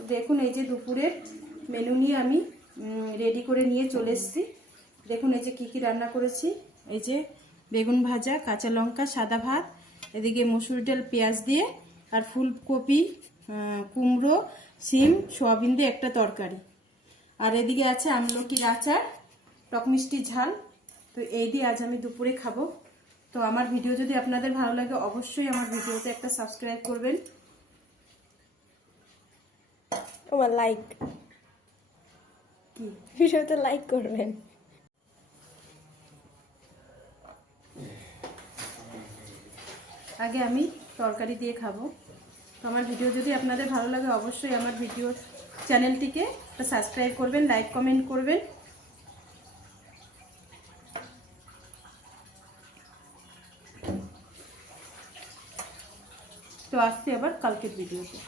তো দেখুন এই যে দুপুরের মেনু নিয়ে আমি রেডি করে নিয়ে চলে এসেছি। দেখুন এই যে কী কী রান্না করেছি। এই যে বেগুন ভাজা, কাঁচা লঙ্কা, সাদা ভাত, এদিকে মসুর ডাল পেঁয়াজ দিয়ে, আর ফুলকপি, কুমড়ো, শিম, সোয়াবিন দিয়ে একটা তরকারি, আর এদিকে আছে আমলকির আচার, টক মিষ্টি ঝাল। তো এই দিয়ে আজ আমি দুপুরে খাবো। তো আমার ভিডিও যদি আপনাদের ভালো লাগে অবশ্যই আমার ভিডিওতে একটা সাবস্ক্রাইব করবেন, তোমার লাইক, ভিডিওতে লাইক করবেন। আগে আমি তরকারি দিয়ে খাবো। তো আমার ভিডিও যদি আপনাদের ভালো লাগে অবশ্যই আমার ভিডিও চ্যানেলটিকে সাবস্ক্রাইব করবেন, লাইক কমেন্ট করবেন। তো আসছি আবার কালকের ভিডিওতে।